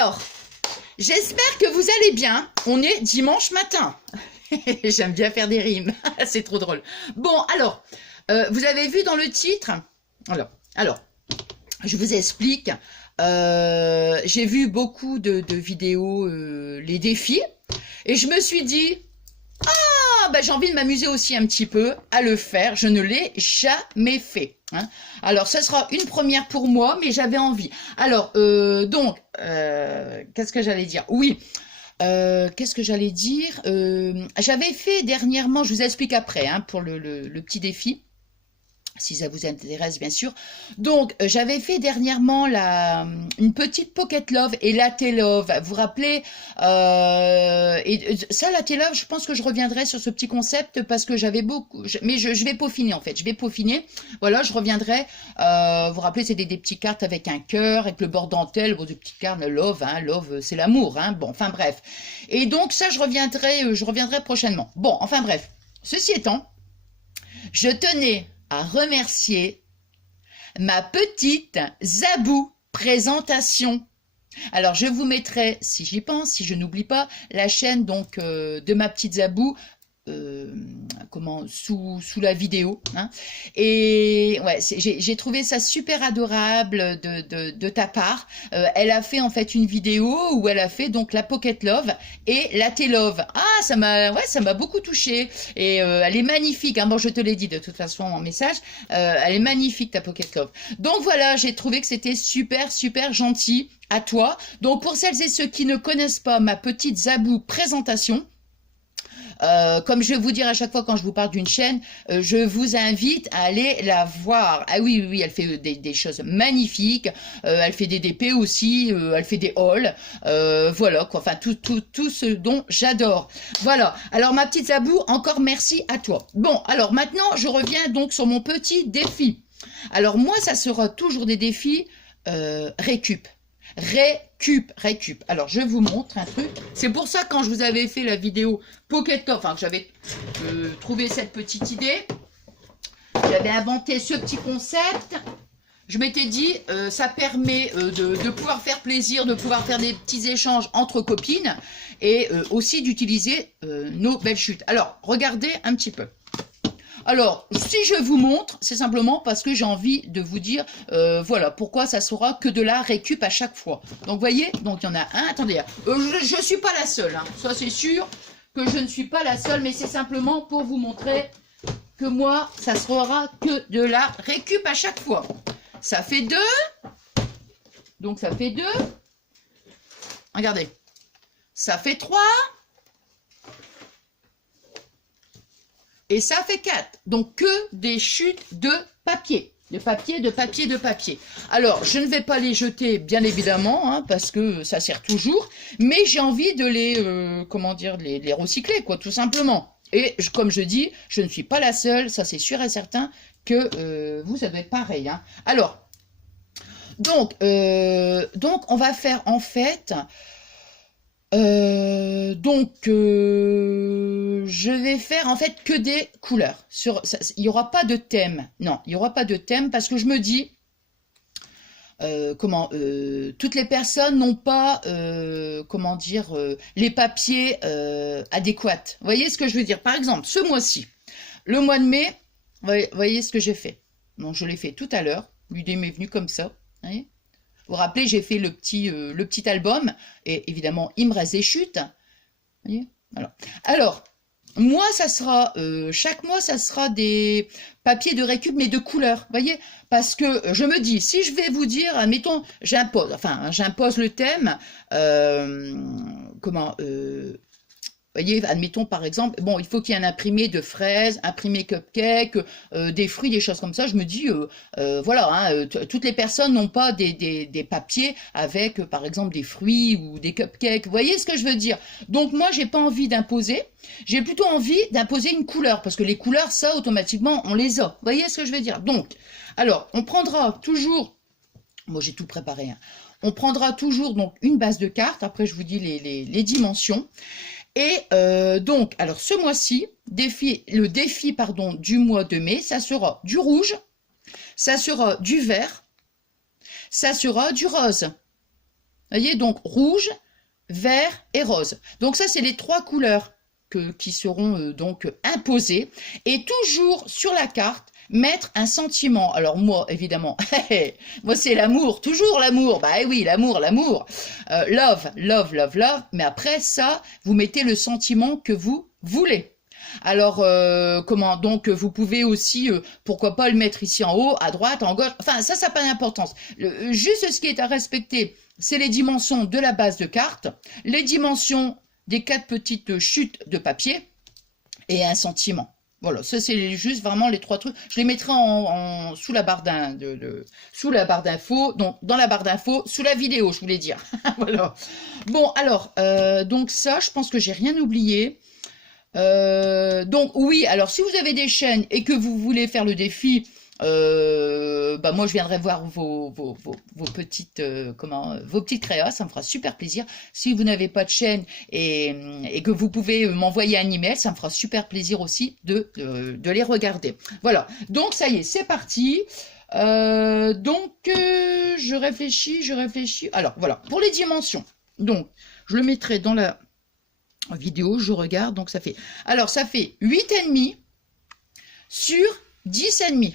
Alors, j'espère que vous allez bien. On est dimanche matin. J'aime bien faire des rimes. C'est trop drôle. Bon, alors, vous avez vu dans le titre. Alors, je vous explique. J'ai vu beaucoup de vidéos, les défis. Et je me suis dit, j'ai envie de m'amuser aussi un petit peu à le faire. Je ne l'ai jamais fait. Hein. Alors, ce sera une première pour moi, mais j'avais envie. Alors, qu'est-ce que j'allais dire? Oui, qu'est-ce que j'allais dire? J'avais fait dernièrement, je vous explique après, hein, pour le petit défi. Si ça vous intéresse, bien sûr. Donc, j'avais fait dernièrement une petite Pocket Love et Latte Love. Vous vous rappelez et ça, Latte Love, je pense que je reviendrai sur ce petit concept parce que j'avais beaucoup... Mais je vais peaufiner, en fait. Je vais peaufiner. Voilà, je reviendrai. Vous vous rappelez, c'était des petites cartes avec un cœur, avec le bord dentelle. Bon, des petites cartes, Love, hein, Love, c'est l'amour. Hein, bon, enfin, bref. Et donc, ça, je reviendrai prochainement. Bon, enfin, bref. Ceci étant, je tenais à remercier ma petite Zabou présentation. Alors, je vous mettrai, si j'y pense, si je n'oublie pas, la chaîne donc de ma petite Zabou, sous la vidéo. Hein. Et ouais, j'ai trouvé ça super adorable de ta part. Elle a fait en fait une vidéo où elle a fait donc la Pocket Love et la Latte Love. Ah, ça m'a beaucoup touchée. Et elle est magnifique. Hein. Bon, je te l'ai dit de toute façon en message. Elle est magnifique ta Pocket Love. Donc voilà, j'ai trouvé que c'était super gentil à toi. Donc pour celles et ceux qui ne connaissent pas ma petite Zabou présentation, comme je vais vous dire à chaque fois quand je vous parle d'une chaîne, je vous invite à aller la voir. Ah oui, elle fait des choses magnifiques. Elle fait des DP aussi. Elle fait des hauls. Voilà quoi. Enfin tout ce dont j'adore. Voilà. Alors ma petite Zabou, encore merci à toi. Bon, alors maintenant je reviens donc sur mon petit défi. Alors moi, ça sera toujours des défis récup. Récup. Alors, je vous montre un truc. C'est pour ça, quand je vous avais fait la vidéo Pocket Love, enfin, que j'avais trouvé cette petite idée, j'avais inventé ce petit concept. Je m'étais dit, ça permet de pouvoir faire plaisir, de pouvoir faire des petits échanges entre copines et aussi d'utiliser nos belles chutes. Alors, regardez un petit peu. Alors, si je vous montre, c'est simplement parce que j'ai envie de vous dire, voilà, pourquoi ça sera que de la récup à chaque fois. Donc, vous voyez, donc il y en a un, attendez, je ne suis pas la seule, hein. Ça c'est sûr que je ne suis pas la seule, mais c'est simplement pour vous montrer que moi, ça sera que de la récup à chaque fois. Ça fait 2, donc ça fait 2, regardez, ça fait 3, et ça fait 4. Donc, que des chutes de papier. De papier. Alors, je ne vais pas les jeter, bien évidemment, hein, parce que ça sert toujours. Mais j'ai envie de les recycler, quoi, tout simplement. Et comme je dis, je ne suis pas la seule. Ça, c'est sûr et certain que vous, ça doit être pareil. Hein. Alors, donc, on va faire, en fait... je vais faire en fait que des couleurs. Il n'y aura pas de thème. Non, il n'y aura pas de thème parce que je me dis, toutes les personnes n'ont pas, les papiers adéquats. Vous voyez ce que je veux dire? Par exemple, ce mois-ci, le mois de mai, vous voyez ce que j'ai fait? Donc, je l'ai fait tout à l'heure. L'idée m'est venue comme ça. Vous voyez? Vous vous rappelez, j'ai fait le petit album, et évidemment, il me reste des chutes. Vous voyez, voilà. Alors, moi, ça sera, chaque mois, ça sera des papiers de récup, mais de couleur, vous voyez, parce que je me dis, si je vais vous dire, admettons, j'impose le thème, vous voyez, admettons par exemple, bon, il faut qu'il y ait un imprimé de fraises, imprimé cupcake, des fruits, des choses comme ça. Je me dis, voilà, hein, toutes les personnes n'ont pas des papiers avec, par exemple, des fruits ou des cupcakes. Vous voyez ce que je veux dire? Donc moi, j'ai pas envie d'imposer. J'ai plutôt envie d'imposer une couleur, parce que les couleurs, ça, automatiquement, on les a. Vous voyez ce que je veux dire? Donc, alors, on prendra toujours... Moi, j'ai tout préparé. Hein. On prendra toujours donc une base de cartes. Après, je vous dis les dimensions. Et donc, alors ce mois-ci, le défi du mois de mai, ça sera du rouge, ça sera du vert, ça sera du rose. Voyez, donc rouge, vert et rose. Donc ça, c'est les 3 couleurs qui seront donc imposées. Et toujours sur la carte, mettre un sentiment. Alors moi, évidemment, moi c'est l'amour, toujours l'amour. Bah oui, l'amour, l'amour. Love, love, love, love. Mais après ça, vous mettez le sentiment que vous voulez. Alors, comment donc vous pouvez aussi, pourquoi pas le mettre ici en haut, à droite, en gauche. Enfin, ça n'a pas d'importance. Juste ce qui est à respecter, c'est les dimensions de la base de carte, les dimensions des 4 petites chutes de papier et un sentiment. Voilà, ça c'est juste vraiment les 3 trucs. Je les mettrai sous la barre sous la barre d'infos, donc dans la barre d'infos, sous la vidéo, je voulais dire. Voilà. Bon, alors, donc ça, je pense que j'ai rien oublié. Donc oui, alors si vous avez des chaînes et que vous voulez faire le défi, bah moi je viendrai voir vos petites vos petites créas, ça me fera super plaisir. Si vous n'avez pas de chaîne et que vous pouvez m'envoyer un email, ça me fera super plaisir aussi de les regarder. Voilà, donc ça y est, c'est parti. Je réfléchis. Alors voilà, pour les dimensions. Donc je le mettrai dans la vidéo, je regarde, donc ça fait 8,5 sur 10,5.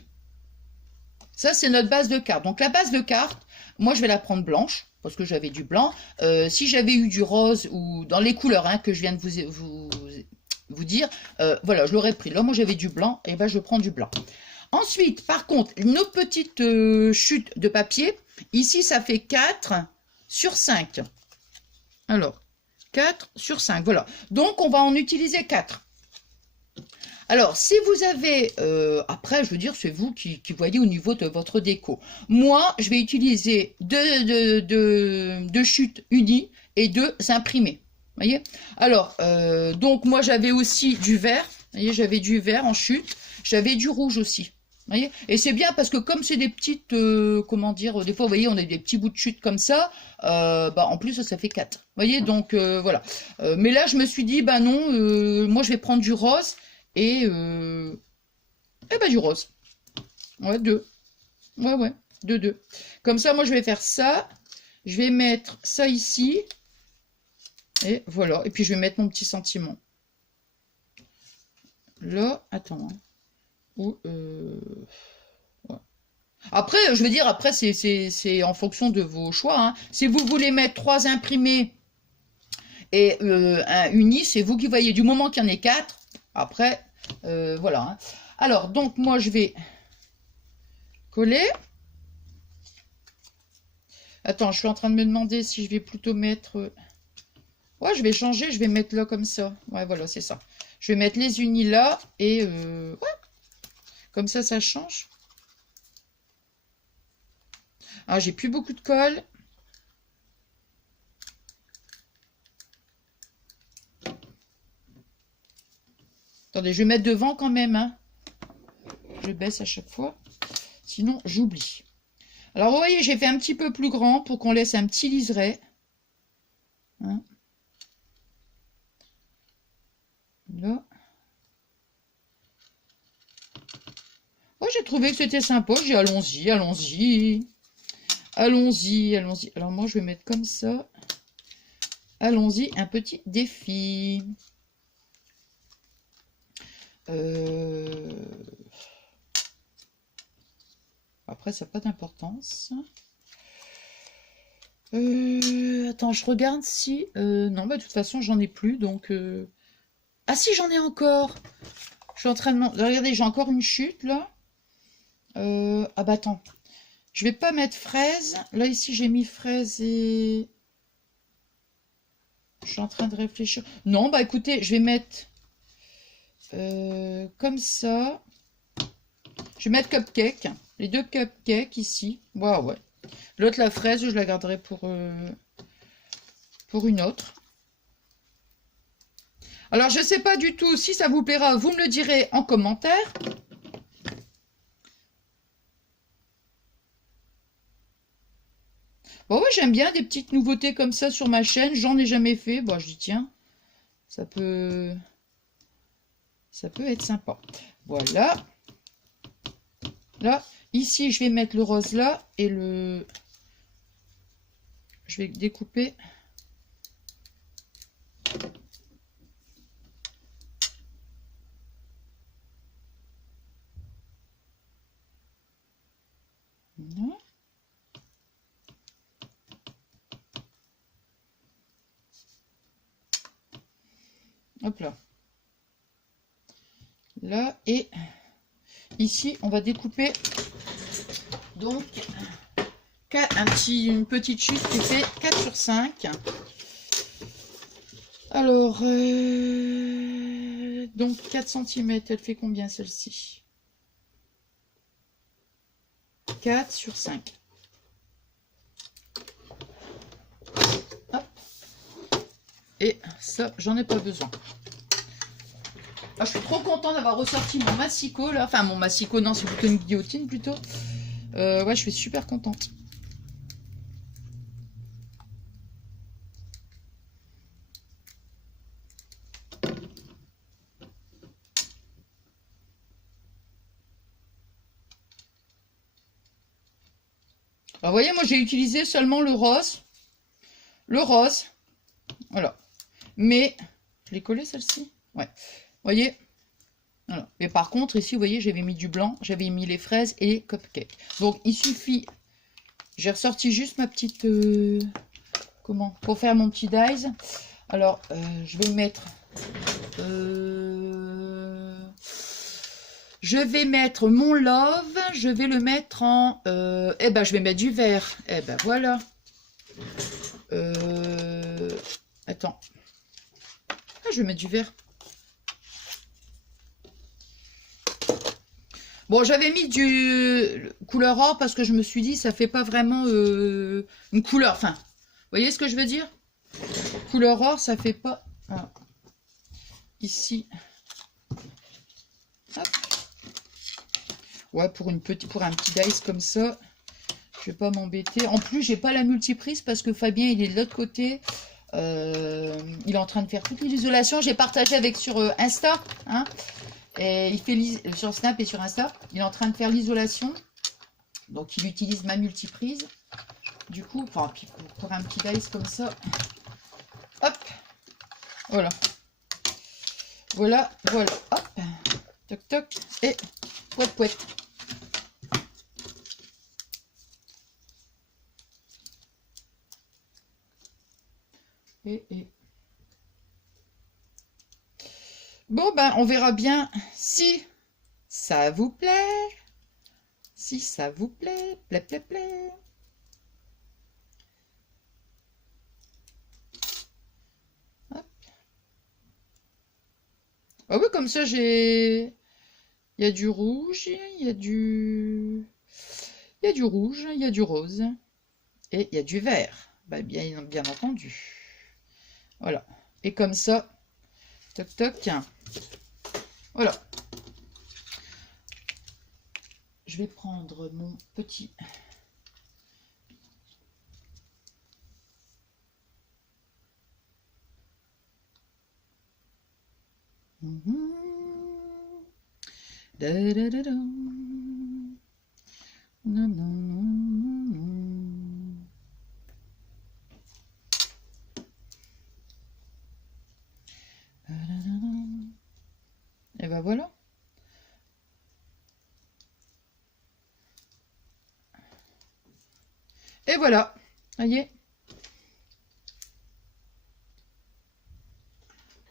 Ça, c'est notre base de carte. Donc, la base de carte, moi, je vais la prendre blanche, parce que j'avais du blanc. Si j'avais eu du rose, ou dans les couleurs que je viens de vous dire, voilà, je l'aurais pris. Là, moi, j'avais du blanc, et ben je prends du blanc. Ensuite, par contre, nos petites chutes de papier, ici, ça fait 4 sur 5. Alors, 4 sur 5, voilà. Donc, on va en utiliser 4. Alors, si vous avez, après, je veux dire, c'est vous qui voyez au niveau de votre déco. Moi, je vais utiliser deux chutes unies et 2 imprimés. Voyez? Alors, donc, moi, j'avais aussi du vert. Voyez, j'avais du vert en chute. J'avais du rouge aussi. Voyez, et c'est bien parce que comme c'est des petites, comment dire, des fois, vous voyez, on a des petits bouts de chute comme ça, bah, en plus, ça fait 4. Vous voyez, donc, voilà. Mais là, je me suis dit, bah non, moi, je vais prendre du rose et bah, du rose. Ouais, 2. Ouais, 2. Comme ça, moi, je vais faire ça. Je vais mettre ça ici. Et voilà. Et puis, je vais mettre mon petit sentiment. Là, attends, hein. Ouais. Après, je veux dire, après, c'est en fonction de vos choix. Hein. Si vous voulez mettre 3 imprimés et un uni, c'est vous qui voyez. Du moment qu'il y en ait 4, après, voilà. Hein. Alors, donc, moi, je vais coller. Attends, je suis en train de me demander si je vais plutôt mettre... Ouais, je vais changer, je vais mettre là comme ça. Ouais, voilà, c'est ça. Je vais mettre les unis là et... Ouais. Comme ça change. Ah, j'ai plus beaucoup de colle. Attendez, je vais mettre devant quand même. Hein. Je baisse à chaque fois. Sinon, j'oublie. Alors, vous voyez, j'ai fait un petit peu plus grand pour qu'on laisse un petit liseré. Hein. Là. Oh, j'ai trouvé que c'était sympa. J'ai dit, allons-y, allons-y. Allons-y, allons-y. Alors, moi, je vais mettre comme ça. Allons-y, un petit défi. Après, ça n'a pas d'importance. Attends, je regarde si... non, bah, de toute façon, j'en ai plus, donc... Ah si, j'en ai encore. Je suis en train de... Regardez, j'ai encore une chute, là. Ah bah attends. Je vais pas mettre fraise. Là, ici, j'ai mis fraise et... Je suis en train de réfléchir. Non, bah écoutez, je vais mettre... comme ça. Je vais mettre cupcake. Les 2 cupcakes ici. Wow, ouais. L'autre, la fraise, je la garderai pour une autre. Alors, je ne sais pas du tout si ça vous plaira. Vous me le direz en commentaire. Bon, ouais, j'aime bien des petites nouveautés comme ça sur ma chaîne. J'en ai jamais fait. Bon, je dis, tiens, ça peut être sympa. Voilà. Là, ici, je vais mettre le rose là et le je vais découper. Non. Hop là. Là et ici, on va découper donc une petite chute qui fait 4 sur 5. Alors, donc 4 cm, elle fait combien celle-ci? 4 sur 5. Hop. Et ça, j'en ai pas besoin. Ah, je suis trop contente d'avoir ressorti mon massicot là. Enfin, mon massicot, non, c'est plutôt une guillotine plutôt. Ouais, je suis super contente. Alors, vous voyez, moi j'ai utilisé seulement le rose. Le rose. Voilà. Mais, je l'ai collé celle-ci? Ouais. Vous voyez? Voilà. Et par contre, ici, vous voyez, j'avais mis du blanc, j'avais mis les fraises et les cupcakes. Donc, il suffit. J'ai ressorti juste ma petite. Comment? Pour faire mon petit dice. Alors, je vais mettre. Je vais mettre mon love. Je vais le mettre en. Eh ben, je vais mettre du vert. Eh ben, voilà. Attends. Ah, je vais mettre du vert. Bon, j'avais mis du couleur or parce que je me suis dit, ça fait pas vraiment une couleur. Enfin, vous voyez ce que je veux dire? Couleur or, ça fait pas... Ah. Ici. Hop. Ouais, pour un petit dice comme ça, je vais pas m'embêter. En plus, j'ai pas la multiprise parce que Fabien, il est de l'autre côté. Il est en train de faire toute l'isolation. J'ai partagé avec sur Insta, hein. Et il fait sur Snap et sur Insta, il est en train de faire l'isolation. Donc il utilise ma multiprise. Du coup, enfin, pour un petit dice comme ça. Hop. Voilà. Voilà, voilà. Hop. Toc toc. Et pouet pouet. Et. Bon, ben, on verra bien si ça vous plaît. Si ça vous plaît. Plaît. Hop. Ah oui, comme ça, j'ai... Il y a du rouge, il y a du... Il y a du rouge, il y a du rose. Et il y a du vert. Ben, bien entendu. Voilà. Et comme ça... Toc toc. Voilà. Je vais prendre mon petit. Da, da, da, da. Non, non, non. Et ben voilà. Et voilà. Voyez.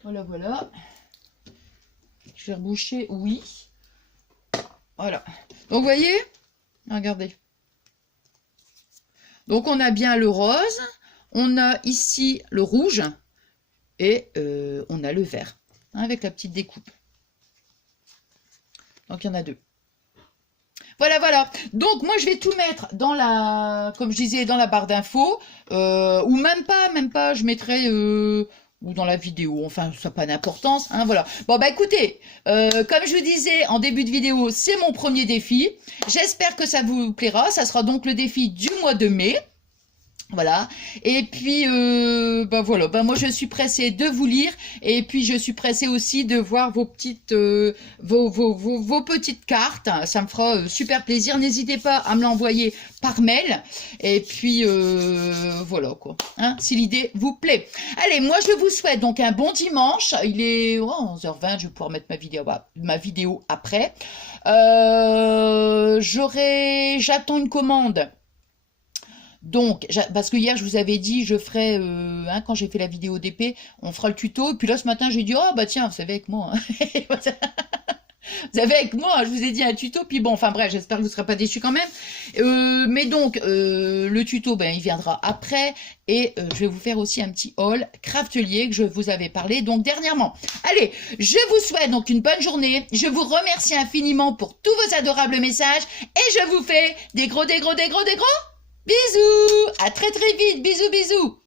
Voilà. Je vais reboucher, oui. Voilà. Donc, vous voyez, regardez. Donc, on a bien le rose. On a ici le rouge. Et on a le vert. Hein, avec la petite découpe. Donc, il y en a deux. Voilà. Donc, moi, je vais tout mettre dans la, comme je disais, dans la barre d'infos. Ou même pas, je mettrai... ou dans la vidéo, enfin, ça n'a pas d'importance, hein, voilà. Bon, bah écoutez, comme je vous disais en début de vidéo, c'est mon premier défi. J'espère que ça vous plaira. Ça sera donc le défi du mois de mai. Voilà. Et puis, bah voilà. Bah moi, je suis pressée de vous lire. Et puis, je suis pressée aussi de voir vos petites, vos petites cartes. Ça me fera super plaisir. N'hésitez pas à me l'envoyer par mail. Et puis, voilà quoi. Hein, si l'idée vous plaît. Allez, moi, je vous souhaite donc un bon dimanche. Il est 11h20. Je vais pouvoir mettre ma vidéo après. J'attends une commande. Donc, parce que hier, je vous avais dit, je ferai, quand j'ai fait la vidéo d'épée, on fera le tuto. Et puis là, ce matin, j'ai dit, oh, bah tiens, vous savez avec moi. Hein. Vous avez avec moi, je vous ai dit un tuto. Puis bon, enfin bref, j'espère que vous ne serez pas déçus quand même. Mais donc, le tuto, ben, il viendra après. Et je vais vous faire aussi un petit haul craftelier que je vous avais parlé donc dernièrement. Allez, je vous souhaite donc une bonne journée. Je vous remercie infiniment pour tous vos adorables messages. Et je vous fais des gros bisous. À très très vite. Bisous bisous.